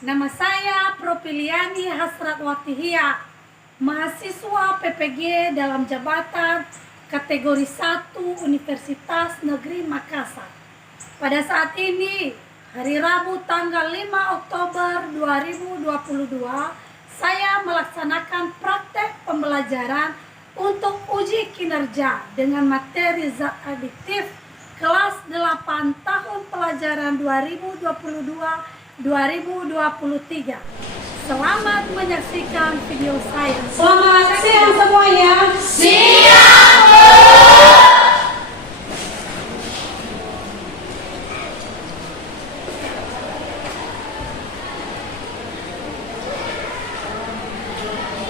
Nama saya Propiliani Hasratwatihia, mahasiswa PPG dalam jabatan kategori 1 Universitas Negeri Makassar. Pada saat ini, hari Rabu tanggal 5 Oktober 2022, saya melaksanakan praktek pembelajaran untuk uji kinerja dengan materi zat adiktif kelas 8 tahun pelajaran 2022-2023. Selamat menyaksikan video saya. Selamat siang semuanya. Siang, Bu.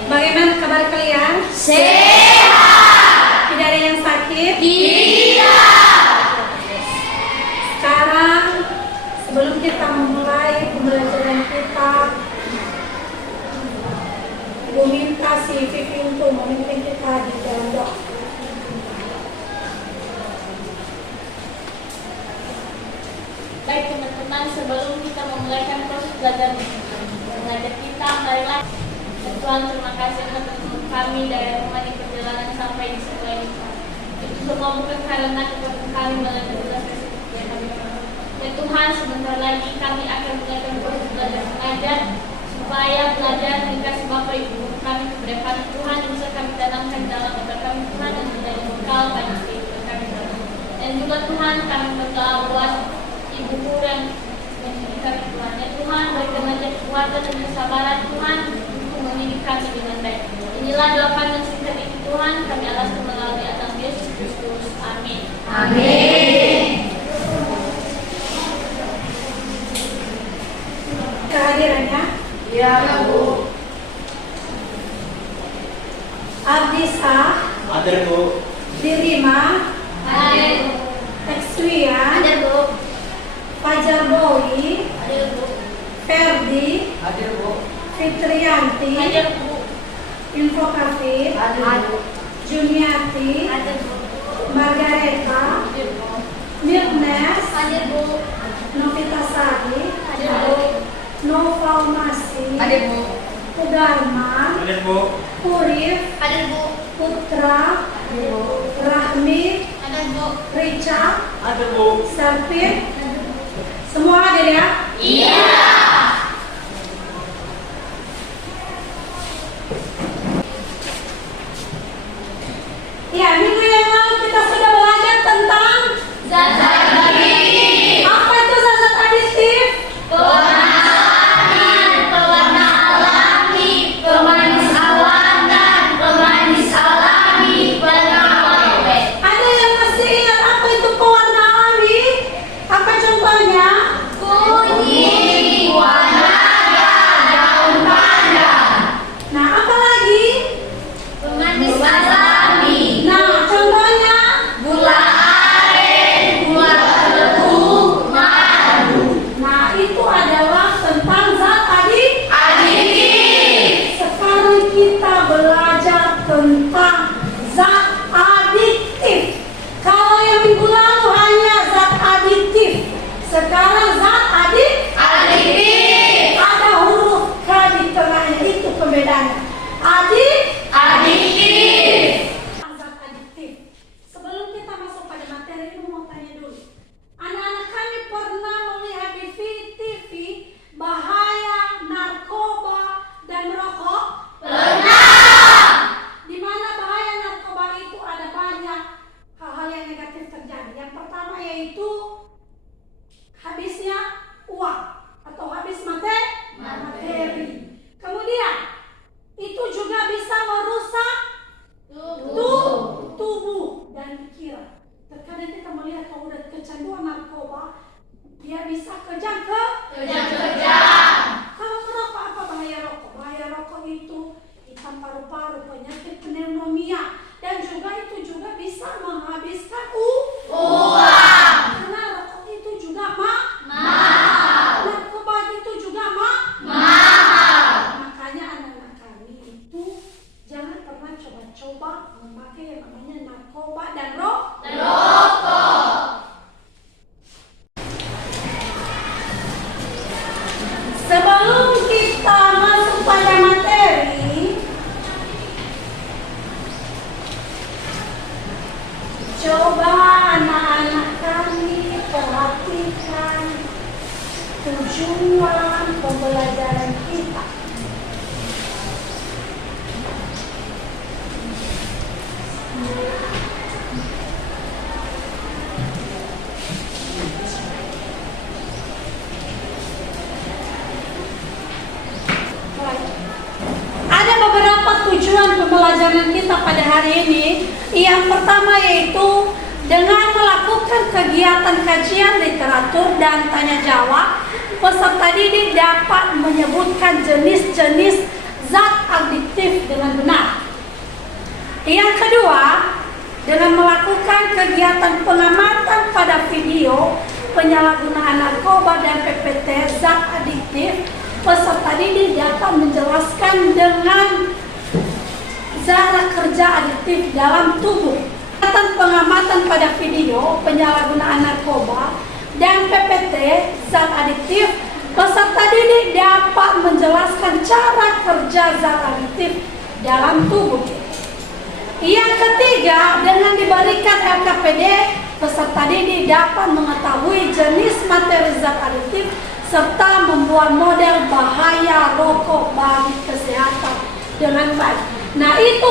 Bagaimana kabar kalian? Sehat. Tidak ada yang sakit? Tidak. Sekarang sebelum kita memulai pembelajaran kita, Ibu minta si Vivi untuk memimpin kita di dalam doa. Baik teman-teman, sebelum kita memulaikan proses belajar mengajar kita, marilah Tuhan terima kasih untuk kami dari menemani perjalanan sampai di sekolah ini. Itu semua bukan karena kekuatan kami, melainkan belas kasih yang kami dapat. Ya Tuhan, sebentar lagi kami akan mulaikan proses belajar mengajar, supaya belajar dikasih Bapak Ibu kami kepada kami Tuhan bisa kami tanamkan dalam otak kami Tuhan dan menjadi bekal bagi kehidupan kami Tuhan. Dan juga Tuhan kami berdoa buat Ibu guru yang mendidik kami Tuhan. Ya Tuhan, berikan aja kekuatan dan kesabaran Tuhan untuk mendidik kami dengan baik. Inilah doa kami yang singkat ini Tuhan, kami alaskan melalui atas Yesus Kristus. Amin. Amin. Kehadirannya Ya, Bu. Ardisa, Ada, Bu. Dirima, Amin. Exwian, Ada Bu. Fajar Bowi, Ada Bu. Ferdi, Ada, Bu. Fitrianti, Ada Bu. Info Cafe, Ada, Bu. Juniati, Ada Bu. Margareta, Ada Bu. Mirnes, Ada Bu. Novita Sari, Ada Bu. Nova Umasi, Ada, Bu. Pugarman, Ada, Bu. Purif, Ada Bu. Putra, Rahmi, Ada Bu. Richard, Ada, Bu. Sarpit. Semua hadir ya? Iya. Ya, minggu yang lalu kita sudah belajar tentang Zat adiktif. apa itu zat adiktif? Pewarna alami, pemanis awan dan pemanis alami, pengawet. Ada yang masih ingat apa itu pewarna alami? Apa contohnya? Kunyit. Sebelum kita masuk pada materi, coba anak-anak kami perhatikan tujuan pembelajaran kita. Ada beberapa tujuan pembelajaran kita pada hari ini. Yang pertama yaitu dengan melakukan kegiatan kajian literatur dan tanya jawab, peserta didik dapat menyebutkan jenis-jenis zat adiktif dengan benar. Yang kedua, dengan melakukan kegiatan pengamatan pada video penyalahgunaan narkoba dan PPT zat adiktif, peserta didik dapat menjelaskan dengan cara kerja adiktif dalam tubuh. Kegiatan pengamatan pada video penyalahgunaan narkoba dan PPT zat adiktif, peserta didik dapat menjelaskan cara kerja zat adiktif dalam tubuh. Yang ketiga, dengan diberikan LKPD, peserta didik dapat mengetahui jenis materi zat adiktif serta membuat model bahaya rokok bagi kesehatan dengan baik. Nah, itu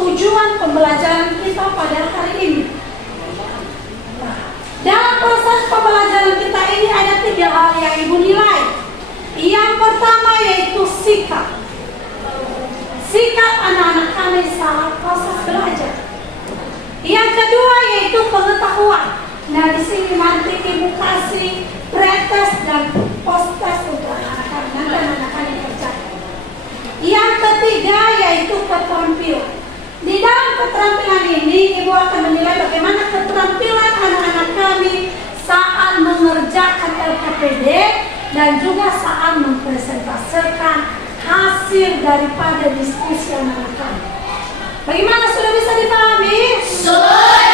tujuan pembelajaran kita pada hari ini. Dalam proses pembelajaran kita ini ada 3 hal yang Ibu nilai. Yang pertama yaitu sikap. Sikap anak-anak kami saat proses belajar. Yang kedua yaitu pengetahuan. Nah, di sini nanti Ibu kasih pretest dan post-test untuk anak-anak kami. Nanti anak-anak kami kerjakan. Yang ketiga yaitu keterampilan. Di dalam keterampilan ini Ibu akan menilai bagaimana keterampilan anak-anak kami saat mengerjakan LKPD dan juga saat mempresentasikan hasil daripada diskusi anak-anak kami. Bagaimana, sudah bisa dipahami? Sudah.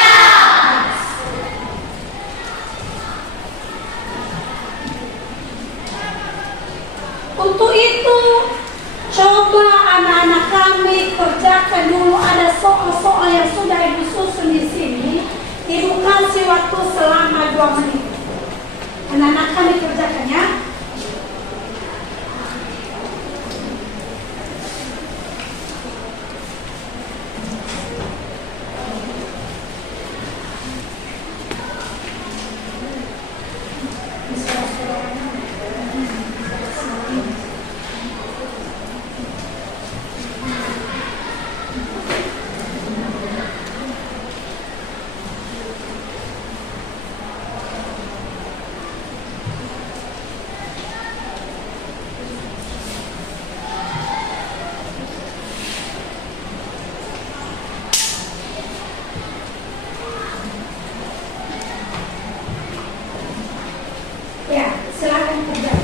Untuk itu, coba anak-anak kami kerjakan dulu. Ada soal-soal yang sudah Ibu susun di sini. Ibu kasih waktu selama 2 menit. Anak-anak kami kerjakan ya. Ya, silakan kerja.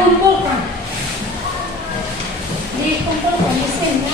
kumpulkan. Dikumpulkan di sini.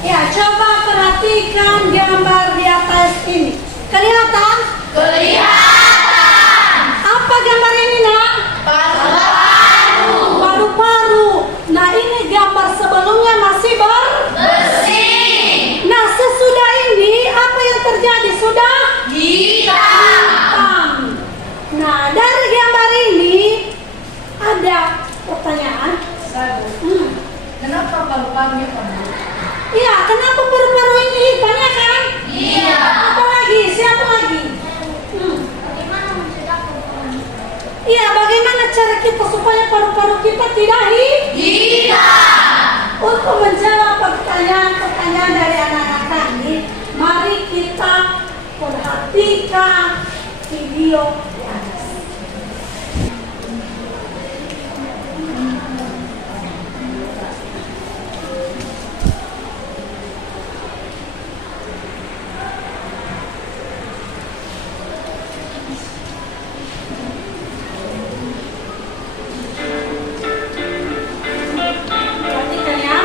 Ya, coba perhatikan gambar di atas ini. Kelihatan? Kelihatan. Apa gambar ini, Nak? Paru-paru. Paru-paru. Nah, ini gambar sebelumnya masih Bersih. Nah, sesudah ini apa yang terjadi? Sudah Hitam. Nah, dari gambar ini ada pertanyaan. Kenapa paru-parunya penuh? Iya, kenapa paru-paru ini hitam ya kan? Iya. Apa lagi? Siapa lagi? Bagaimana mencegah paru-paru? Iya, bagaimana cara kita supaya paru-paru kita tidak Hitam. Untuk menjawab pertanyaan-pertanyaan dari anak-anak kami, mari kita perhatikan video di atas. Perhatikan ya.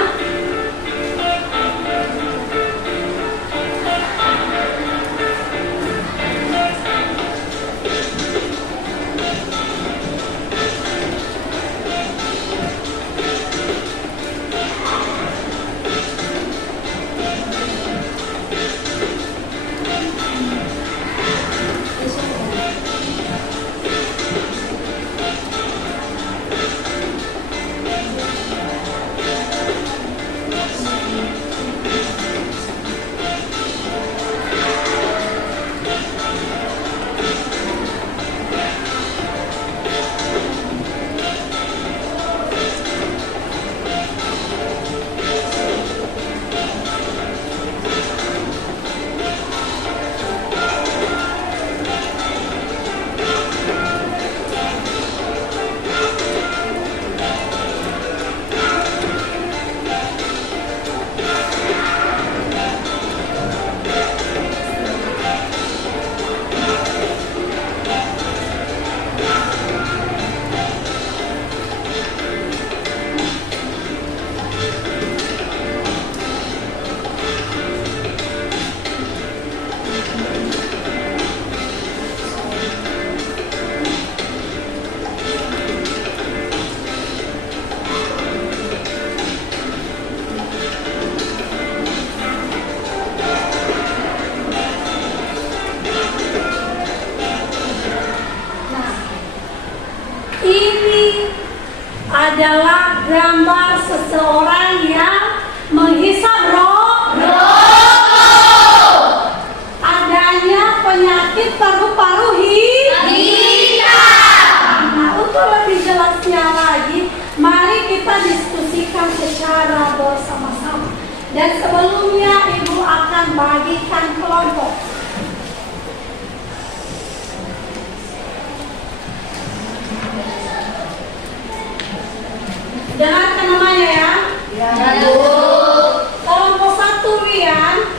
Ini adalah gambar seseorang yang menghisap adanya penyakit paru-paru Hitam. Nah, untuk lebih jelasnya lagi, mari kita diskusikan secara bersama-sama. Dan sebelumnya Ibu akan bagikan kelompok. Dengarkan namanya ya. Kelompok 1 Rian,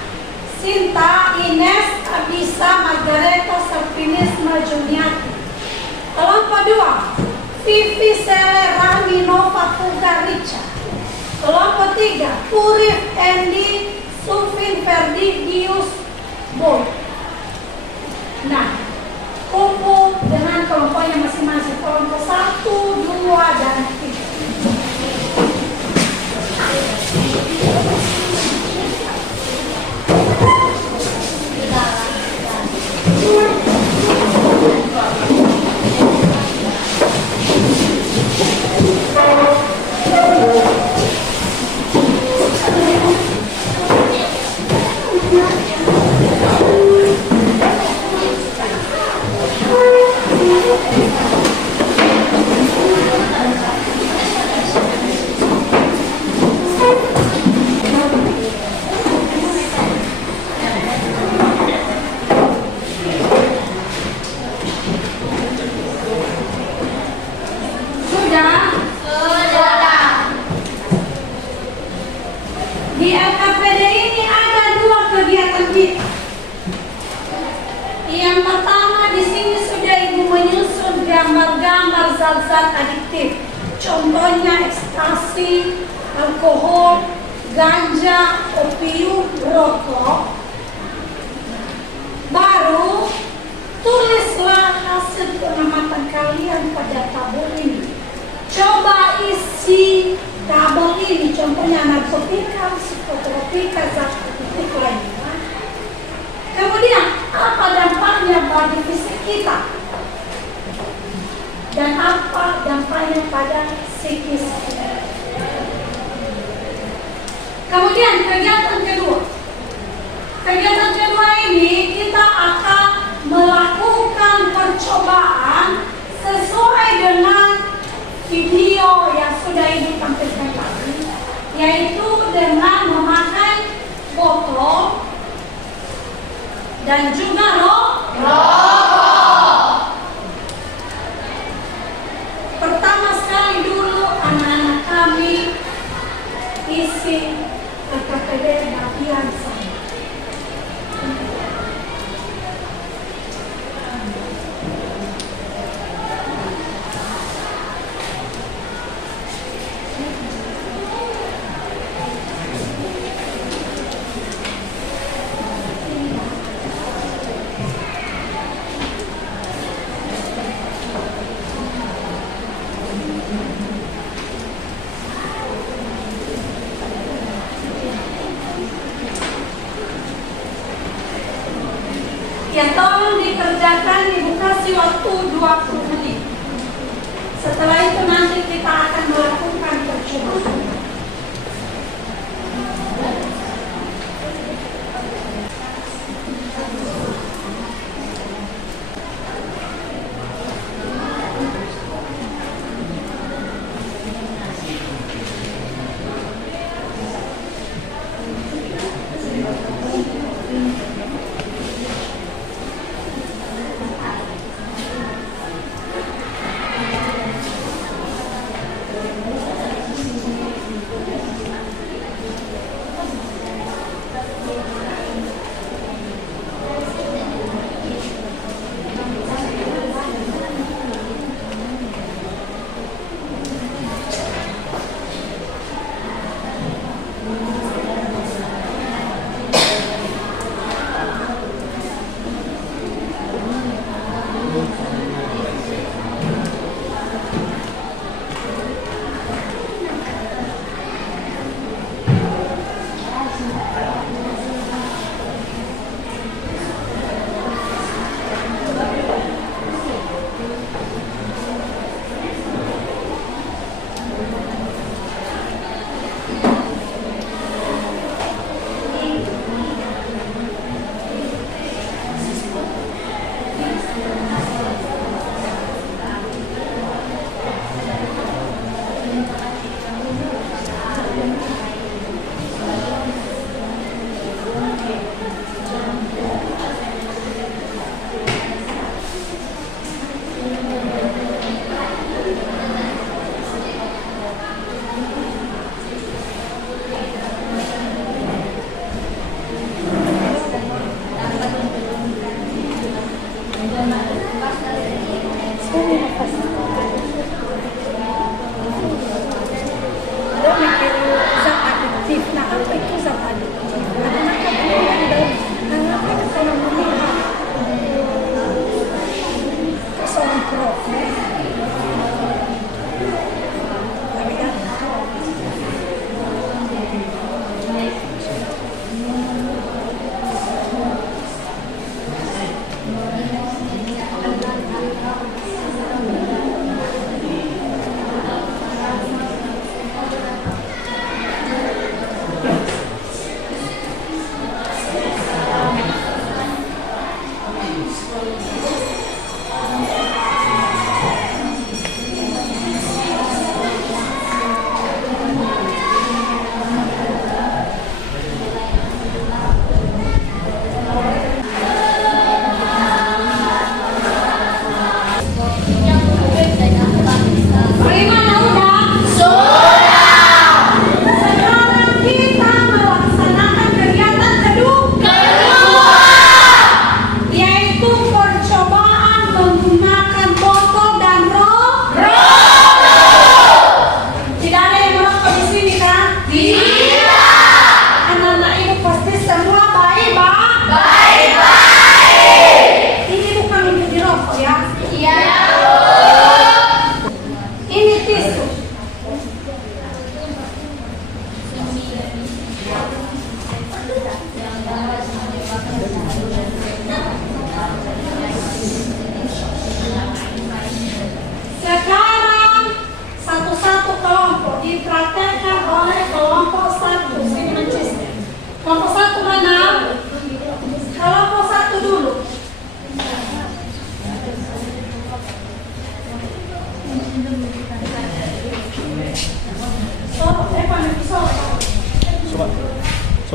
Sinta, Ines, Abisa, Margareta, Serpinisma, Juniati. Kelompok 2 Vivi, Sele, Rahmi, Nova, Puga, Rica. Kelompok 3 Purif, Endi, Sufin, Ferdi, Gius, Boy. Nah, kumpul dengan kelompoknya masing-masing. Kelompok 1, 2, dan 3. Di LKPD ini ada 2 kegiatan kita. Yang pertama di sini sudah Ibu menyusun gambar-gambar zat-zat adiktif. Contohnya ekstasi, alkohol, ganja, opium, rokok. Baru tulislah hasil pengamatan kalian pada tabel ini. Coba isi tabel ini, contohnya narkotika, psikotropika, zat adiktif lainnya. Kemudian apa dampaknya bagi fisik kita? Dan apa dampaknya pada psikis kita? Kemudian kegiatan kedua. Kegiatan kedua ini kita akan melakukan percobaan sesuai dengan video yang sudah Ibu tampilkan tadi, yaitu dengan memakai botol dan juga rokok. Pertama sekali dulu anak-anak kami isi LKPD bagian saya. Ya, tolong dikerjakan, Ibu kasih waktu 20 menit. Setelah itu nanti kita akan melakukan percobaan.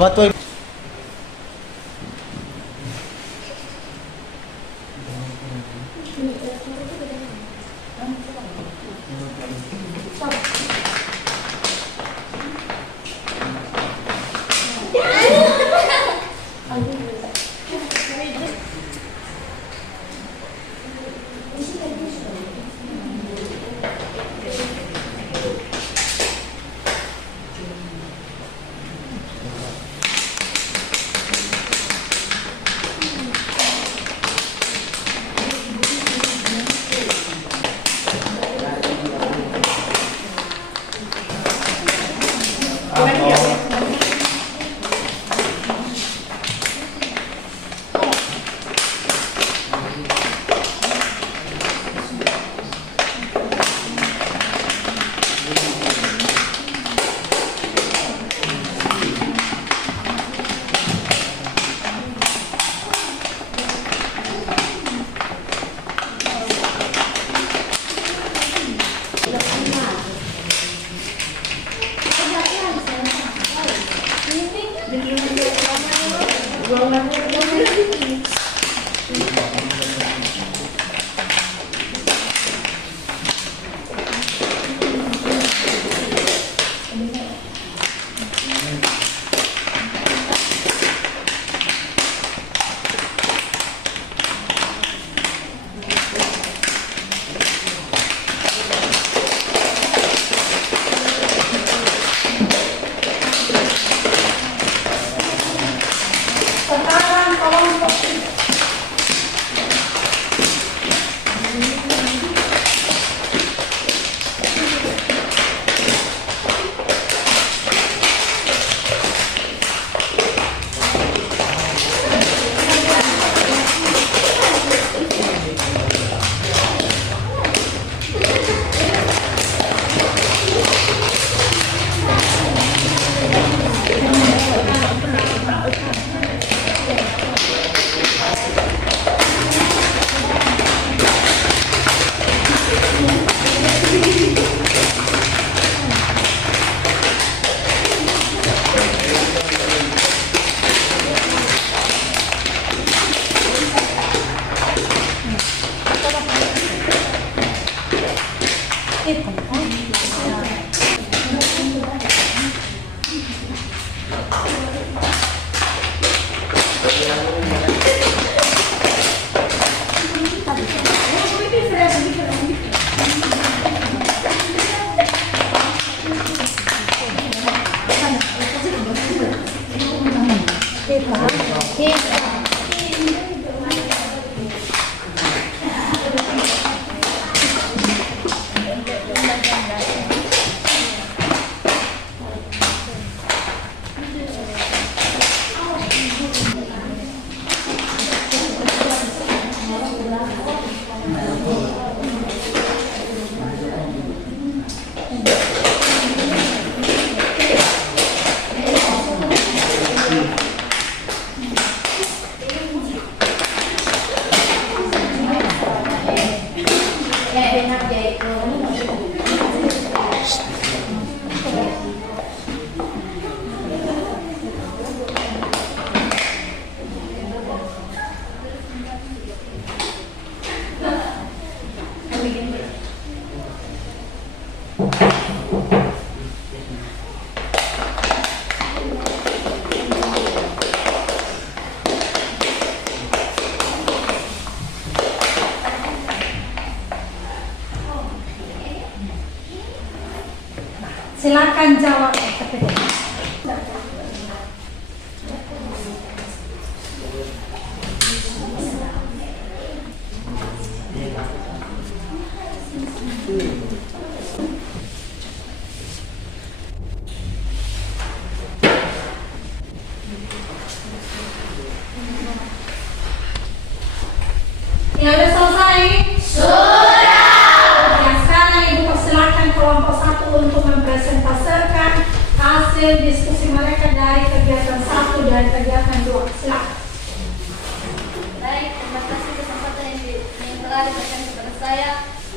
Tua-tua. Sekarang kelompok silakan jawab. Ya udah selesai? Sudah. Ya, sekarang Ibu persilakan kelompok 1 untuk mempresentasikan hasil diskusi mereka dari kegiatan 1 dan kegiatan 2. Silakan. Baik, terima kasih kesempatan yang telah diberikan kepada saya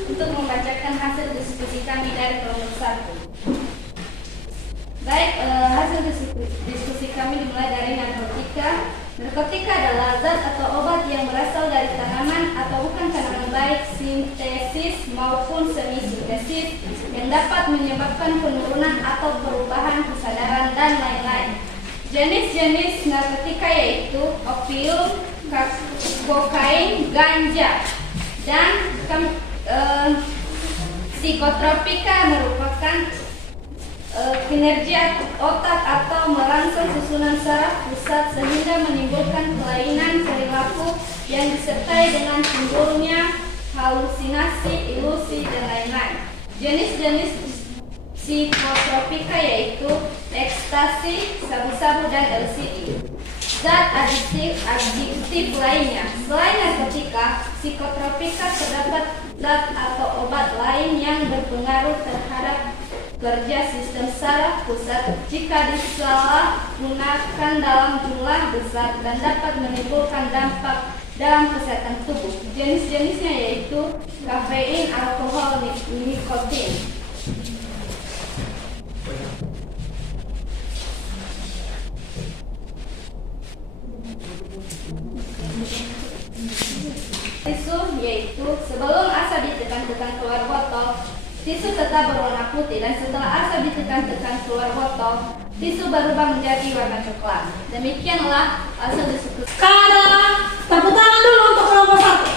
untuk membacakan hasil diskusi kami dari kelompok 1. Baik, hasil hasil diskusi kami dimulai dari narkotika. Narkotika adalah zat atau obat yang berasal dari tanaman atau bukan tanaman, baik sintesis maupun semi-sintesis, yang dapat menyebabkan penurunan atau perubahan kesadaran dan lain-lain. Jenis-jenis narkotika yaitu opium, kokain, ganja, dan psikotropika merupakan kinerja otak atau merangsang susunan saraf pusat sehingga menimbulkan kelainan perilaku yang disertai dengan timbulnya halusinasi, ilusi, dan lain-lain. Jenis-jenis psikotropika yaitu ekstasi, sabu-sabu, dan LSD. Zat adiktif lainnya. Selain narkotika, psikotropika terdapat zat atau obat lain yang berpengaruh terhadap kerja sistem saraf pusat jika disalahgunakan dalam jumlah besar dan dapat menimbulkan dampak dalam kesehatan tubuh. Jenis-jenisnya yaitu kafein, alkohol, nikotin. Tisu yaitu sebelum asap ditekan-tekan keluar botol, tisu tetap berwarna putih, dan setelah asap ditekan-tekan keluar botol, tisu berubah menjadi warna coklat. Demikianlah hasil diskusi. Sekarang tepuk tangan dulu untuk kelompok 1.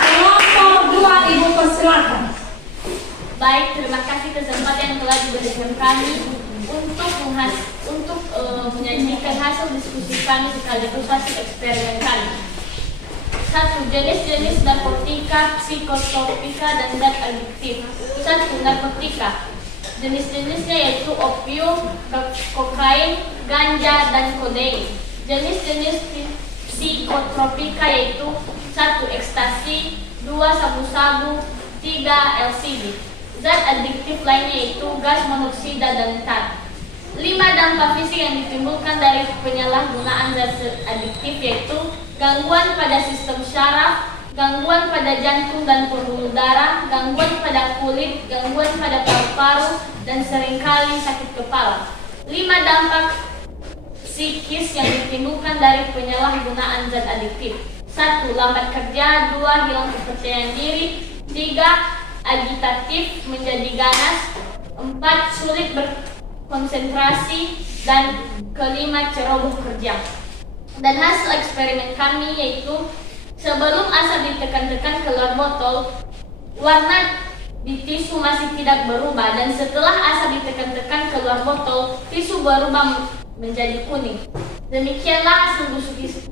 Kelompok 2, Ibu persilakan. Baik, terima kasih kesempatan yang telah diberikan kami untuk menyajikan hasil diskusi kami sekaligus hasil eksperimen kami. 1. Jenis-jenis narkotika, psikotropika, dan zat adiktif. 1. Narkotika. Jenis-jenisnya yaitu opium, kokain, ganja, dan kodein. Jenis-jenis psikotropika yaitu 1. Ekstasi, 2. Sabu-sabu, 3. LSD. Zat adiktif lainnya yaitu gas monoksida dan tar. 5. Dampak fisik yang ditimbulkan dari penyalahgunaan zat adiktif yaitu gangguan pada sistem syaraf, gangguan pada jantung dan pembuluh darah, gangguan pada kulit, gangguan pada paru-paru, dan seringkali sakit kepala. 5. Dampak psikis yang ditimbulkan dari penyalahgunaan zat adiktif. 1. Lambat kerja, 2. Hilang kepercayaan diri, 3. Agitatif, menjadi ganas, 4. Sulit berkonsentrasi, dan 5. Ceroboh kerja. Dan hasil eksperimen kami yaitu sebelum asap ditekan-tekan keluar botol, warna di tisu masih tidak berubah, dan setelah asap ditekan-tekan keluar botol, tisu berubah menjadi kuning. Demikianlah hasil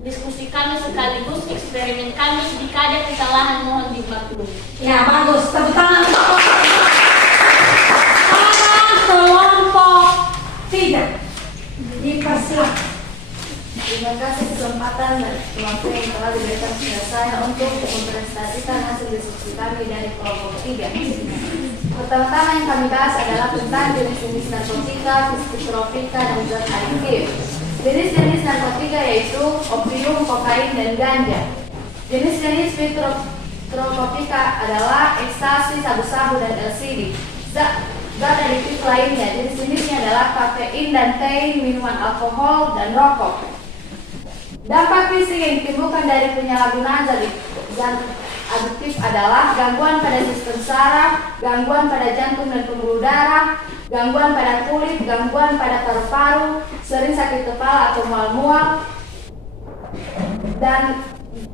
diskusi kami sekaligus eksperimen kami. Jika ada kesalahan mohon dimaklumi. Ya, bagus. Tepuk tangan. Sekarang kelompok 3. Dipersilakan. Terima kasih kesempatan dan waktu yang telah diberikan kepada saya untuk mempresentasikan hasil diskusi kami dari kelompok 3. Pertama-tama yang kami bahas adalah tentang jenis-jenis narkotika, psikotropika, dan zat adiktif. Jenis-jenis narkotika yaitu opium, kokain, dan ganja. Jenis-jenis psikotropika adalah ekstasi, sabu-sabu, dan LSD. Zat adiktif lainnya jenis-jenisnya adalah kafein dan tein, minuman alkohol, dan rokok. Dampak fisik yang ditimbulkan dari penyalahgunaan zat adiktif adalah gangguan pada sistem saraf, gangguan pada jantung dan pembuluh darah, gangguan pada kulit, gangguan pada paru-paru, sering sakit kepala atau mual-mual. Dan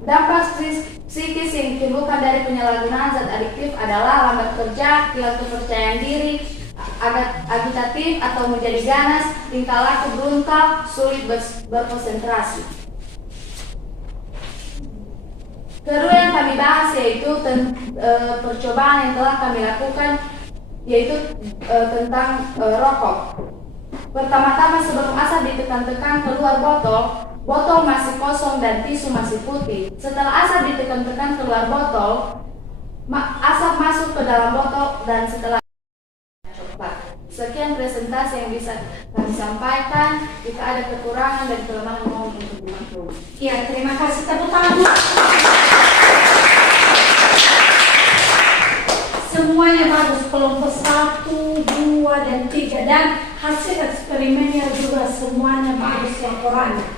dampak psikis yang ditimbulkan dari penyalahgunaan zat adiktif adalah lambat kerja, hilang kepercayaan diri, agitatif atau menjadi ganas, tingkah laku berontak, sulit berkonsentrasi. Kedua yang kami bahas yaitu percobaan yang telah kami lakukan yaitu tentang rokok. Pertama-tama sebelum asap ditekan-tekan keluar botol masih kosong dan tisu masih putih. Setelah asap ditekan-tekan keluar botol, asap masuk ke dalam botol dan setelah coklat. Sekian presentasi yang bisa kami sampaikan. Jika ada kekurangan dan kelemahan mohon untuk dimaklumi. Ya, terima kasih. Tepuk tangan. semuanya bagus, kelompok 1, 2, dan 3, dan hasil eksperimennya juga semuanya bagus laporannya.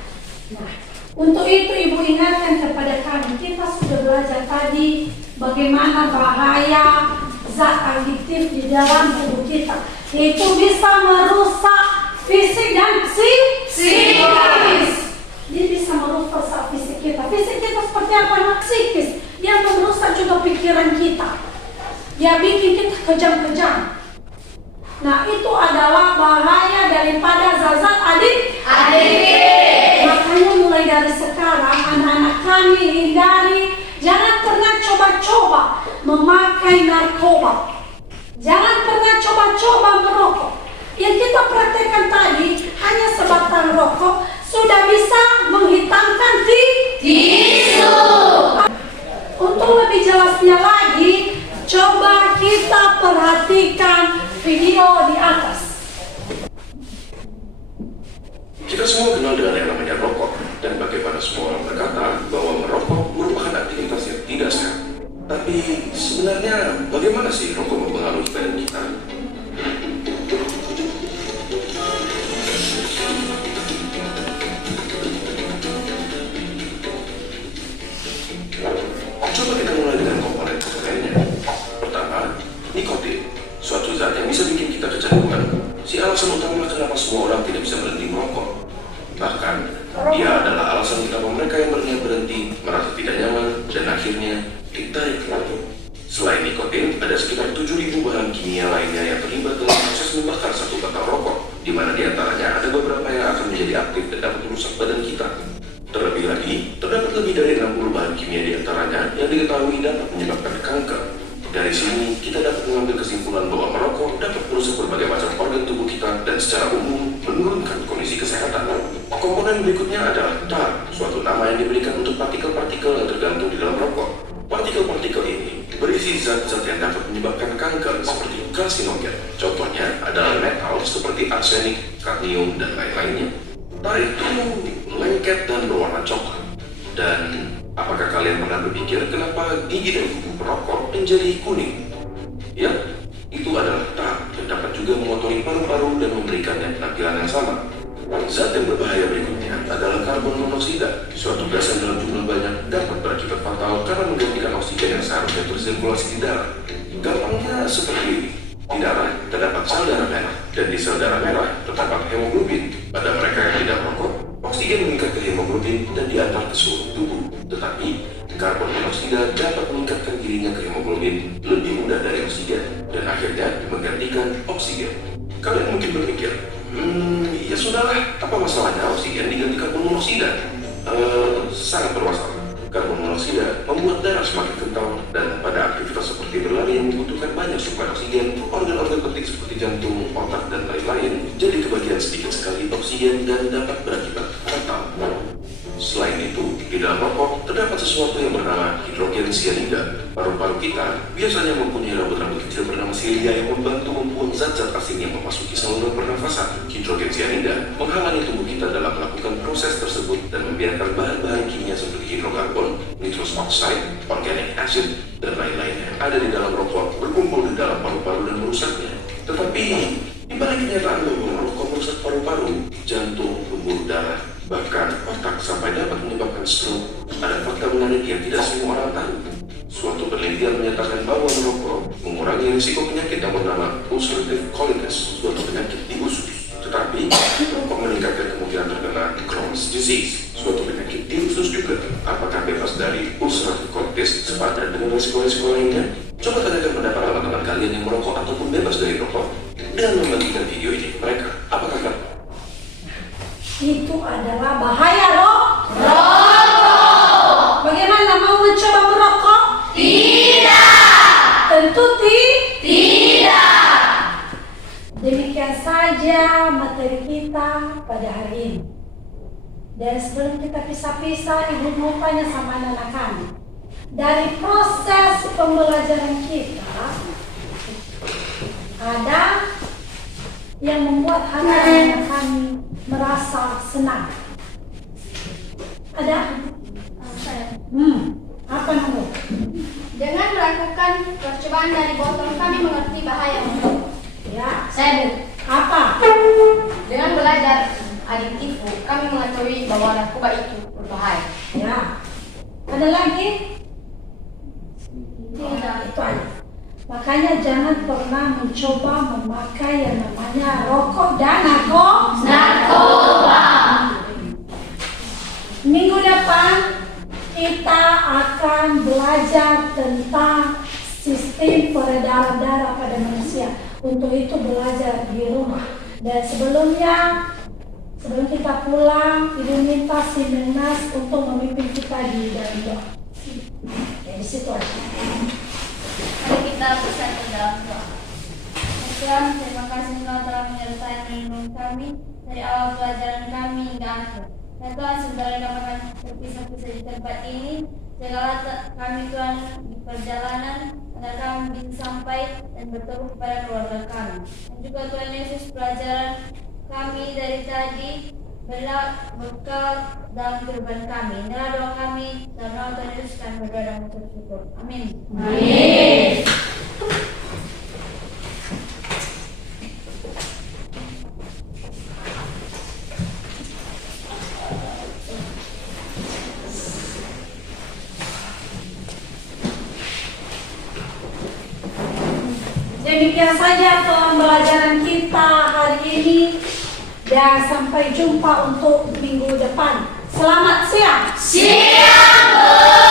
Nah, untuk itu Ibu ingatkan kepada kami, kita sudah belajar tadi bagaimana bahaya zat adiktif di dalam tubuh kita. Itu bisa merusak fisik dan psikis. Dia bisa merusak fisik kita. Fisik kita seperti apa? Nah, psikis. Yang merusak juga pikiran kita. Dia bikin kita kejam-kejam. Nah, itu adalah bahaya daripada zat adiktif. Makanya mulai dari sekarang anak-anak kami hindari, jangan pernah coba-coba memakai narkoba. Jangan pernah coba-coba merokok. Yang kita praktekkan tadi hanya sebatang rokok sudah bisa menghitamkan tisu. Untuk lebih jelasnya lagi, coba kita perhatikan video di atas. Kita semua kenal dengan yang namanya rokok, dan bagaimana semua orang berkata bahwa merokok merupakan aktivitas yang tidak sehat. Tapi sebenarnya bagaimana sih rokok mempengaruhi badan kita? Coba kita mulai dengan komponen-komponennya. Pertama, nikotin, suatu zat yang bisa bikin kita kecanduan. Si alasan utama kenapa semua orang tidak bisa berhenti merokok. Bahkan, dia adalah alasan kenapa mereka yang berniat berhenti merasa tidak nyaman dan akhirnya ditarik lagi. Selain nikotin, ada sekitar 7.000 bahan kimia lainnya yang terlibat dalam proses membakar satu batang rokok, di mana diantaranya ada beberapa yang akan menjadi aktif dan dapat merusak badan kita. Terlebih lagi, terdapat lebih dari 60 bahan kimia diantaranya yang diketahui dapat menyebabkan kanker. Dari sini, kita dapat mengambil kesimpulan bahwa merokok dapat merusak berbagai macam organ tubuh kita dan secara umum menurunkan kondisi kesehatan. Komponen berikutnya adalah tar, suatu nama yang diberikan untuk partikel-partikel yang tergantung di dalam rokok. Partikel-partikel ini berisi zat-zat yang dapat menyebabkan kanker seperti karsinogen. Contohnya adalah metal seperti arsenik, kadmium, dan lain-lainnya. Tar itu lengket dan berwarna coklat. Dan apakah kalian pernah berpikir kenapa gigi dan kuku perokok menjadi kuning? Ya, itu adalah tar yang dapat juga mengotori paru-paru dan memberikannya penampilan yang sama. Zat yang berbahaya berikutnya adalah karbon monoksida. Suatu gas yang dalam jumlah banyak dapat berakibat fatal karena menggantikan oksigen yang seharusnya bersirkulasi di darah. Gampangnya seperti ini. Di darah terdapat sel darah merah, dan di sel darah merah terdapat hemoglobin. Pada mereka yang tidak merokok, oksigen meningkat ke hemoglobin dan diantar ke seluruh tubuh. Tetapi, karbon monoksida dapat meningkatkan dirinya ke hemoglobin lebih mudah dari oksigen, dan akhirnya menggantikan oksigen. Kalian mungkin berpikir, ya sudahlah, apa masalahnya oksigen diganti karbon monoksida? Sangat bermasalah. Karbon monoksida membuat darah semakin kental, dan pada aktivitas seperti berlari yang membutuhkan banyak suplai oksigen, organ-organ penting seperti jantung, otak, dan lain-lain jadi kebagian sedikit sekali oksigen dan dapat berakibat fatal. Selain itu, di dalam rokok terdapat sesuatu yang bernama hidrogen cyanida. Paru-paru kita biasanya mempunyai rambut-rambut kecil bernama silia yang membantu membuang zat-zat asing yang memasuki saluran pernafasan. Hidrogen cyanida menghalangi tubuh kita dalam melakukan proses tersebut dan membiarkan bahan-bahan kimia seperti hidrokarbon, nitrous oxide, organic acid, dan lain-lain yang ada di dalam rokok berkumpul di dalam paru-paru dan merusaknya. Tetapi, di balik kenyataan bahwa rokok merusak paru-paru, jantung, pembuluh darah, bahkan otak sampai dapat menyebabkan stroke, ada fakta menarik yang tidak semua orang tahu. Suatu penelitian menyatakan bahwa merokok mengurangi risiko penyakit yang bernama ulcerative colitis, suatu penyakit di usus. Tetapi, merokok meningkatkan kemungkinan terkena Crohn's disease, suatu penyakit di usus juga. Apakah bebas dari ulcerative colitis sepadan dengan risiko-risiko lainnya? Coba tanyakan pendapat teman-teman kalian yang merokok ataupun bebas dari rokok dengan membagikan video ini ke mereka. Apakah kalian? Itu adalah bahaya loh. Rokok. Bagaimana, mau mencoba merokok? Tidak. Tentu Tidak. Demikian saja materi kita pada hari ini. Dan sebelum kita pisah-pisah, Ibu mau tanya sama anak-anak kami. Dari proses pembelajaran kita, ada yang membuat hati anak kami merasa senang. Ada? Apa namanya? Dengan melakukan percobaan dari botol, kami mengerti bahaya merokok. Ya. Saya Bu. Apa? Dengan belajar adiktifku, kami mengetahui bahwa narkoba itu berbahaya. Ya. Ada lagi? Tidak. Itu aja. Makanya jangan pernah mencoba memakai yang namanya rokok dan narkoba. Minggu depan kita akan belajar tentang sistem peredaran darah pada manusia. Untuk itu belajar di rumah. Dan sebelum kita pulang, Ibu minta si Menas untuk memimpin kita di dalam doa. Di situ aja. Mari kita bersatu dalam doa. Tuhan, terima kasih Engkau telah menyertai dan melindungi kami dari awal pelajaran kami hingga akhir. Ya Tuhan, sebenarnya kami akan terpisah-pisah di tempat ini. Jagalah kami Tuhan di perjalanan, agar kami bisa sampai dan bertemu kepada keluarga kami. Dan juga Tuhan Yesus, pelajaran kami dari tadi berilah bekal dalam kehidupan kami. Inilah doa kami, dalam nama Tuhan Yesus kami berdoa dan mengucap syukur. Amin. Amin. Demikian saja pembelajaran kita hari ini dan sampai jumpa untuk minggu depan. Selamat siang. Siang, Bu.